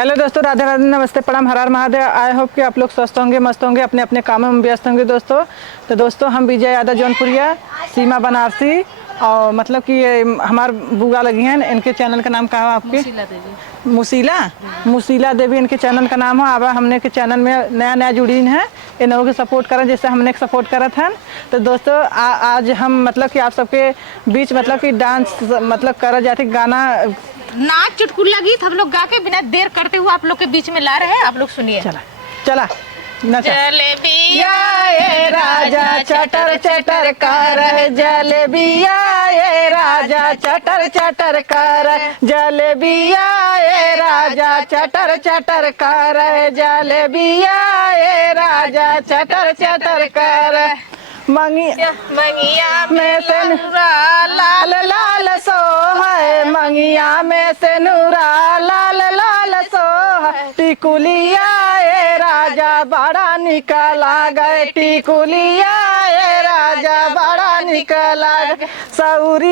हेलो दोस्तों, राधे राधे, नमस्ते, प्रणाम, हर हर महादेव। आई होप कि आप लोग स्वस्थ होंगे, मस्त होंगे, अपने अपने कामों में व्यस्त होंगे दोस्तों। तो दोस्तों, हम विजय यादव जौनपुरिया, सीमा बनारसी और मतलब कि ये हमार बुआ लगी हैं। इनके चैनल का नाम क्या है आपके? मुशीला देवी। मुशीला देवी इनके चैनल का नाम है। अब हमने के चैनल में नया नया जुड़ी हैं, इन लोगों को सपोर्ट करें जैसे हमने सपोर्ट करा था। तो दोस्तों आज हम मतलब कि आप सबके बीच मतलब कि डांस मतलब करा जाते गाना नाच चुटकुला गीत हम लोग गा के बिना देर करते हुए आप लोग के बीच में ला रहे हैं। आप लोग सुनिए। चला चला जलेबिया ये राजा चटर चटर कर, जलेबिया ये राजा चटर चटर कर, जलेबिया ये राजा चटर चटर कर, जलेबिया ये राजा चटर चटर कर। मंगिया में से लाल लाल सो है, मंगिया में से नूरा लाल लाल सो है, टिकुलिया ये राजा बड़ा निकला गए, टिकुलिया ये राजा बड़ा निकला गए, सौरी